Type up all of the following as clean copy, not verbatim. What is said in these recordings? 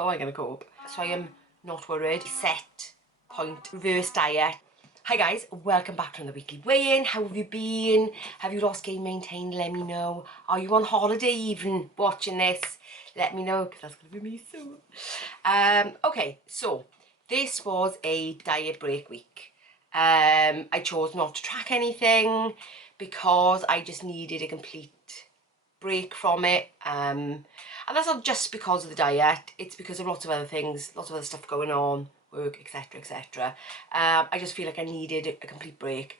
how I'm gonna cope. So I am not worried. Set point reverse diet. Hi guys, welcome back to the weekly weigh-in. How have you been? Have you lost, gained, maintained? Let me know. Are you on holiday even watching this? Let me know, because that's gonna be me soon. Okay, so this was a diet break week. I chose not to track anything because I just needed a complete break from it. And that's not just because of the diet, it's because of lots of other things, lots of other stuff going on, work, etc, etc. I just feel like I needed a complete break,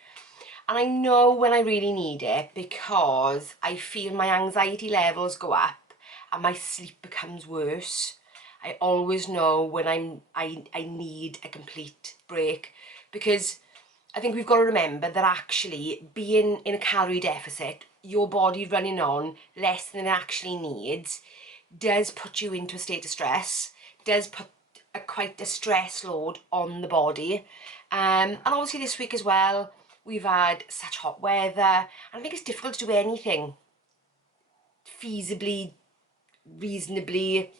and I know when I really need it because I feel my anxiety levels go up and my sleep becomes worse. I always know when I need a complete break, because I think we've got to remember that actually being in a calorie deficit, your body running on less than it actually needs, does put you into a state of stress, does put quite a stress load on the body. And obviously this week as well, we've had such hot weather, and I think it's difficult to do anything feasibly, reasonably,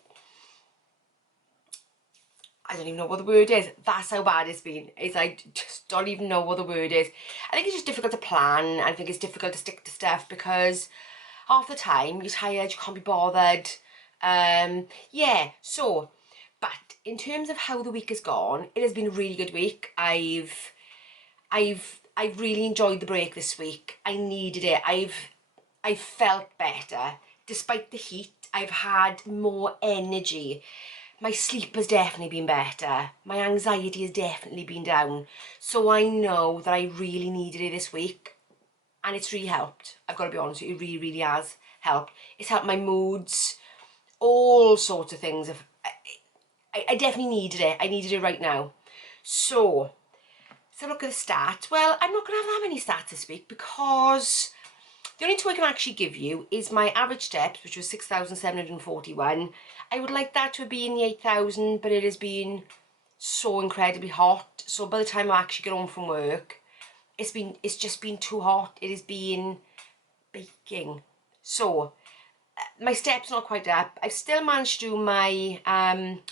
I don't even know what the word is. That's how bad it's been. I just don't even know what the word is. I think it's just difficult to plan. I think it's difficult to stick to stuff because half the time you're tired, you can't be bothered. Yeah, so, but in terms of how the week has gone, it has been a really good week. I've really enjoyed the break this week. I needed it. I've felt better. Despite the heat, I've had more energy. My sleep has definitely been better. My anxiety has definitely been down. So I know that I really needed it this week, and it's really helped. I've got to be honest with you, it really, really has helped. It's helped my moods, all sorts of things. I definitely needed it. I needed it right now. So look at the stats. Well, I'm not going to have that many stats this week because the only two I can actually give you is my average steps, which was 6,741. I would like that to be in the 8,000, but it has been so incredibly hot. So by the time I actually get home from work, it's just been too hot. It has been baking. So my steps not quite up. I've still managed to do my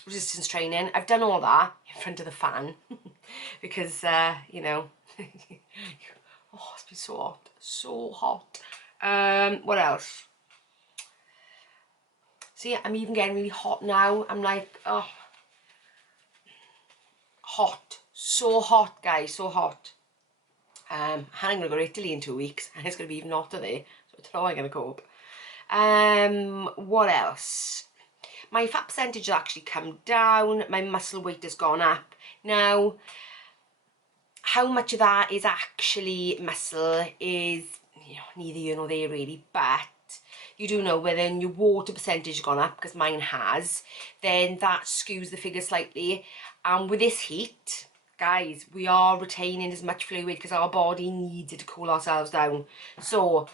resistance training. I've done all that in front of the fan because you know, oh, it's been so hot, so hot. What else? See, I'm even getting really hot now. I'm like, oh, hot, so hot, guys, so hot. I'm gonna go to Italy in 2 weeks, and it's gonna be even hotter there. So I don't know how I'm gonna cope. What else? My fat percentage has actually come down. My muscle weight has gone up. Now, how much of that is actually muscle is, you know, neither here nor there really, but you do know when your water percentage has gone up, because mine has, then that skews the figure slightly. And with this heat, guys, we are retaining as much fluid because our body needs it to cool ourselves down. So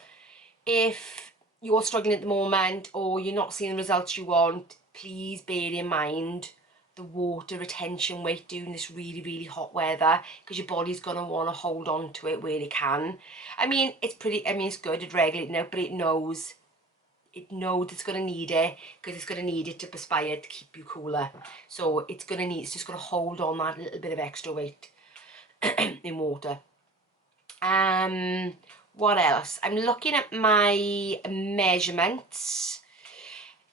if you're struggling at the moment or you're not seeing the results you want, please bear in mind the water retention weight during this really, really hot weather, because your body's going to want to hold on to it where it can. I mean, it's good at regulating out, but it knows it's going to need it, because it's going to need it to perspire to keep you cooler. So it's just going to hold on that little bit of extra weight in water. What else? I'm looking at my measurements.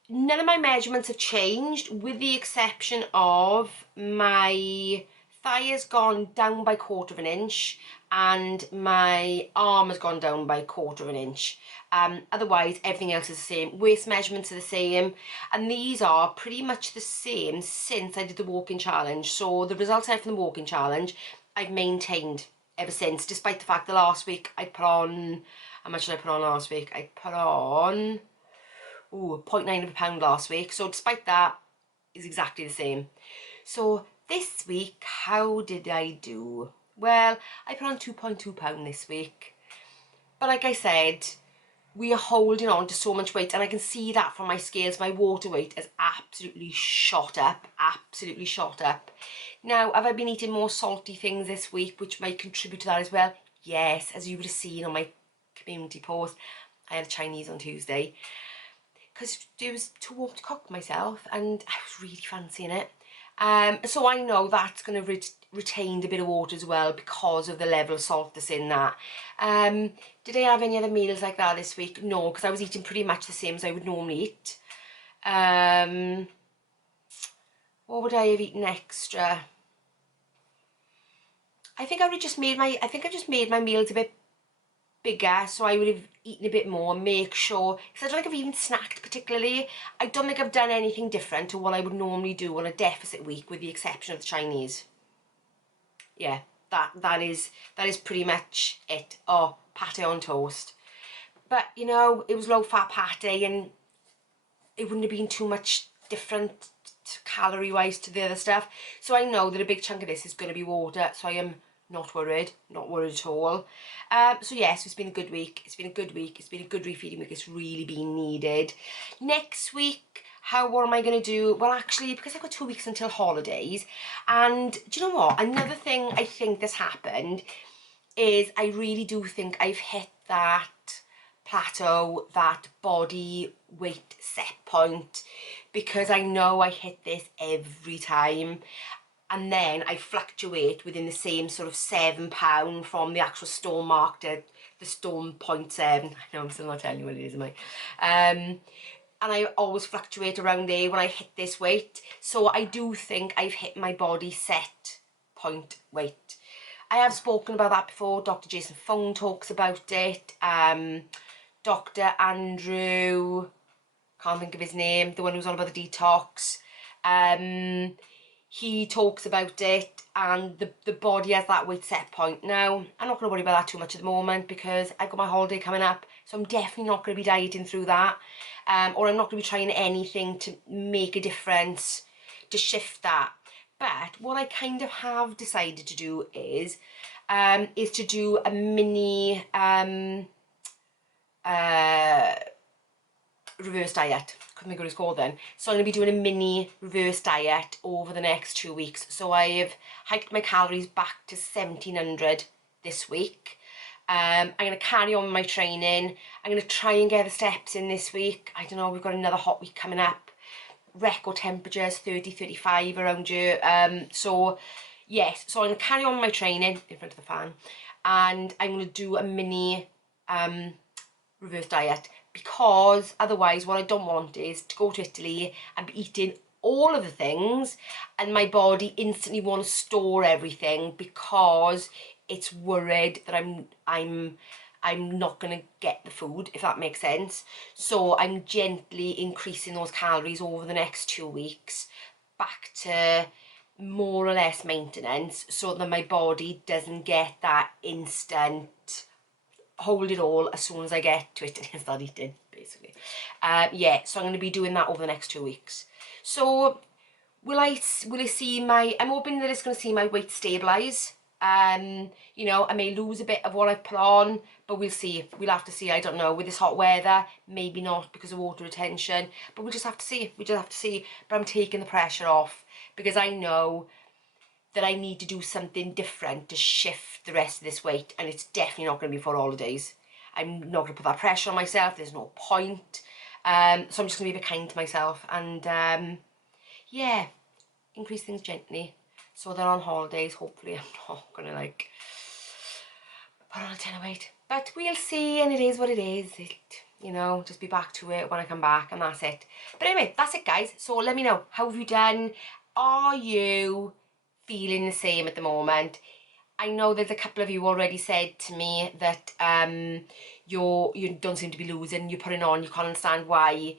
None of my measurements have changed, with the exception of my thigh has gone down by 1/4 of an inch and my arm has gone down by 1/4 of an inch. Otherwise, everything else is the same. Waist measurements are the same, and these are pretty much the same since I did the walking challenge. So the results I had from the walking challenge, I've maintained ever since, despite the fact that last week I put on, how much did I put on last week? I put on 0.9 of a pound last week. So despite that, it's exactly the same. So this week, how did I do? Well, I put on 2.2 pound this week. But like I said, we are holding on to so much weight, and I can see that from my scales. My water weight has absolutely shot up, absolutely shot up. Now, have I been eating more salty things this week, which might contribute to that as well? Yes, as you would have seen on my community post, I had Chinese on Tuesday. because it was too warm to cook myself and I was really fancying it. So I know that's going to retain a bit of water as well because of the level of salt that's in that. Did I have any other meals like that this week? No, because I was eating pretty much the same as I would normally eat. What would I have eaten extra? I think I just made my meals a bit bigger, so I would have eaten a bit more, make sure, because I don't think I've even snacked particularly. I don't think I've done anything different to what I would normally do on a deficit week, with the exception of the Chinese. Yeah, that is pretty much it. Oh, pate on toast. But, you know, it was low-fat pate, and it wouldn't have been too much different calorie-wise to the other stuff. So I know that a big chunk of this is going to be water, so I am not worried at all. So yes, it's been a good week. It's been a good week. It's been a good refeeding week. It's really been needed. Next week, what am I going to do? Well, actually, because I've got 2 weeks until holidays, and do you know what? Another thing I think that's happened is I really do think I've hit that plateau, that body weight set point, because I know I hit this every time, and then I fluctuate within the same sort of £7 from the actual stone mark to the stone 0.7. I know I'm still not telling you what it is, am I? And I always fluctuate around there when I hit this weight. So I do think I've hit my body set point weight. I have spoken about that before. Dr. Jason Fung talks about it. Dr. Andrew, can't think of his name, the one who's on about the detox. He talks about it, and the body has that weight set point. Now, I'm not going to worry about that too much at the moment because I've got my holiday coming up, so I'm definitely not going to be dieting through that, or I'm not going to be trying anything to make a difference to shift that. But what I kind of have decided to do is to do a mini reverse diet. Couldn't think of what it's called then. So I'm going to be doing a mini reverse diet over the next 2 weeks. So I've hiked my calories back to 1700 this week. I'm going to carry on with my training. I'm going to try and get the steps in this week. I don't know, we've got another hot week coming up. Record temperatures, 30, 35 around here. So yes, so I'm going to carry on with my training in front of the fan. And I'm going to do a mini reverse diet, because otherwise what I don't want is to go to Italy and be eating all of the things and my body instantly want to store everything because it's worried that I'm not going to get the food, if that makes sense. So I'm gently increasing those calories over the next 2 weeks back to more or less maintenance, so that my body doesn't get that instant hold it all as soon as I get to it and start eating, basically. Yeah, so I'm going to be doing that over the next 2 weeks. So will I see my, I'm hoping that it's going to see my weight stabilise. You know, I may lose a bit of what I've put on, but we'll see. We'll have to see. I don't know. With this hot weather, maybe not because of water retention, but we'll just have to see. We just have to see. But I'm taking the pressure off because I know that I need to do something different to shift the rest of this weight, and it's definitely not going to be for holidays. I'm not going to put that pressure on myself. There's no point. So I'm just going to be a bit kind to myself and yeah, increase things gently so that on holidays, hopefully, I'm not going to like put on a ton of weight. But we'll see, and it is what it is. You know, just be back to it when I come back, and that's it. But anyway, that's it, guys. So let me know, how have you done? Are you feeling the same at the moment? I know there's a couple of you already said to me that you don't seem to be losing, you're putting on, you can't understand why.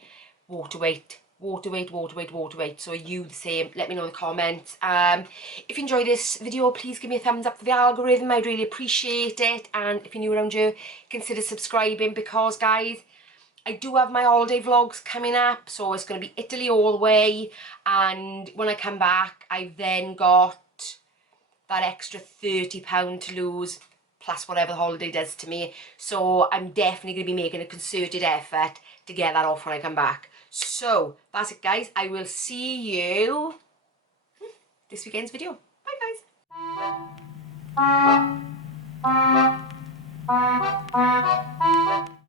Water weight. So are you the same? Let me know in the comments. If you enjoyed this video, please give me a thumbs up for the algorithm. I'd really appreciate it. And if you're new around here, consider subscribing, because guys, I do have my holiday vlogs coming up, so it's going to be Italy all the way, and when I come back I've then got that extra £30 to lose, plus whatever the holiday does to me. So I'm definitely going to be making a concerted effort to get that off when I come back. So that's it, guys. I will see you this weekend's video. Bye, guys.